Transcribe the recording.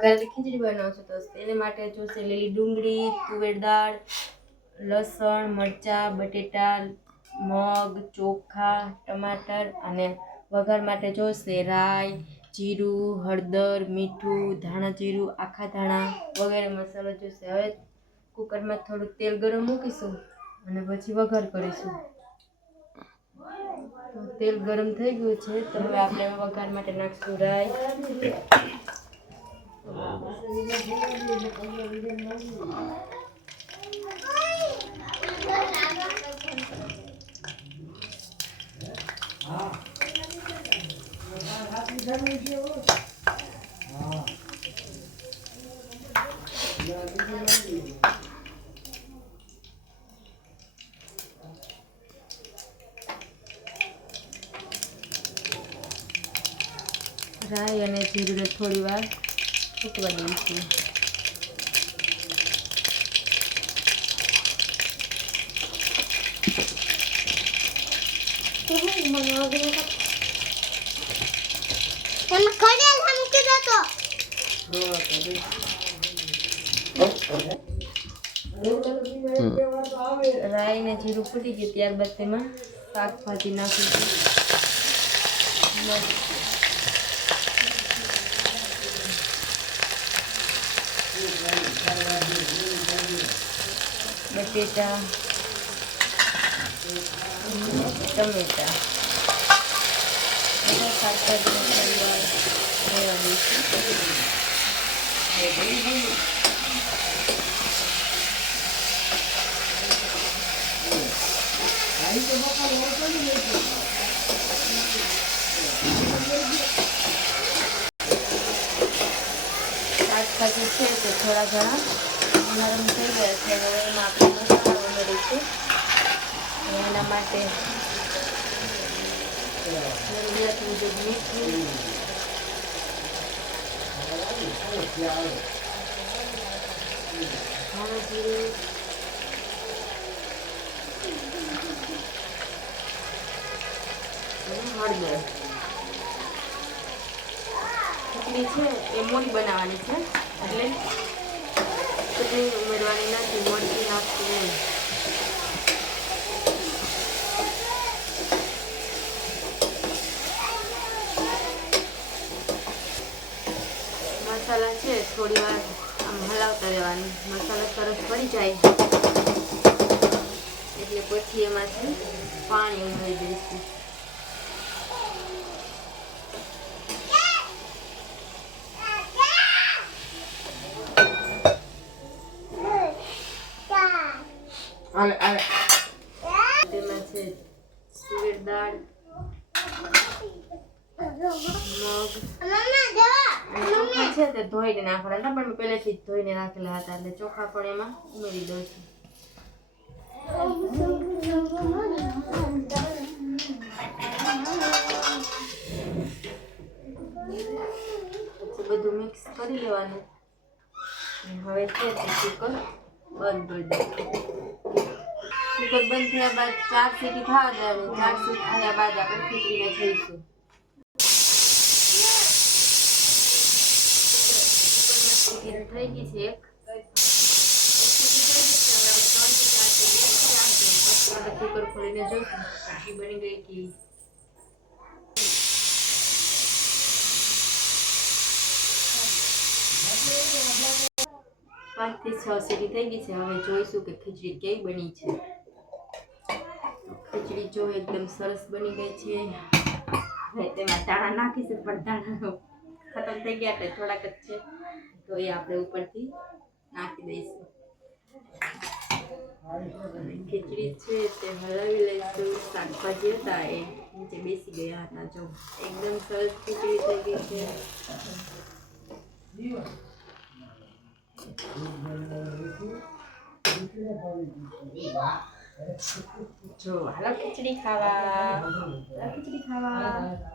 વઘારેલી ખીચડી બનાવું છું. તો એને માટે જોશે લીલી ડુંગળી, તુવેર દાળ, લસણ, મરચાં, બટેટા, મગ, ચોખા, ટમાટર અને વઘાર માટે જોશે રાઈ, જીરું, હળદર, મીઠું, ધાણા જીરું, આખા ધાણા વગેરે મસાલો જોશે. હવે કુકરમાં થોડું તેલ ગરમ મૂકીશું અને પછી વઘાર કરીશું. તો તેલ ગરમ થઈ ગયું છે, તો હવે આપણે વઘાર માટે નાખશું રાઈ, રાઈ અને જીરુંને થોડી વાર ઉકળવા દઈશું. રાઈ ને જીરું ફૂટી ગયું ત્યારબાદ તેમાં શાકભાજી નાખીશું. બટેટા, ટમેટા શાકભાજી છે તે થોડા ઘણા નરમ થઈ ગયા છે. હવે એમાં આપણે મસાલો ઉમેરીશું. એના માટે જરૂરિયાત મુજબ મીઠું, ધાણા જીરું, હળદર. ખીચડી છે એ મોડી બનાવવાની છે, એટલે ખીચડી ઉમેરવાની નથી, મોડી નાખશું નહીં. મસાલા છે થોડી વાર આમ હલાવતા રહેવાનું. મસાલો સરસ ભળી જાય એટલે પછી એમાંથી પાણી ઉમેરી દઈશું. તેમાં છે તુવેર દાળ, મગ, ચોખા છે તે ધોઈને નાખવાના હતા, પણ મેં પહેલેથી જ ધોઈને રાખેલા હતા એટલે ચોખા પણ એમાં ઉમેરી દઉં છું. પછી બધું મિક્સ કરી લેવાનું. હવે છે તે કુકર બંધ કરી દઈશું. કુકર બંધ થયા બાદ 4 સીટી થવા દેવાની. 4 સીટી થયા બાદ આપણે ખીચડીને જોઈશું. થઈ ગઈ છે એક કુકર ખોલીને જોઈશું ખીચડી બની ગઈ કે 5 થી 6 સીટી થઈ ગઈ છે. હવે જોઈશું કે ખીચડી કેવી બની છે. ખીચડી જો એકદમ સરસ બની ગઈ છે. હવે તેમાં દાણા નાખીશું, પણ દાણા ખતમ થઈ ગયા એટલે થોડાક જ છે, તો એ આપણે ઉપરથી નાખી દઈશું. ખીચડી છે તે હલાવી લઈશું. શાકભાજી હતા એ નીચે બેસી ગયા હતા. જો એકદમ સરસ ખીચડી થઈ ગઈ છે. જો હાલો ખીચડી ખાવા, ખીચડી ખાવા.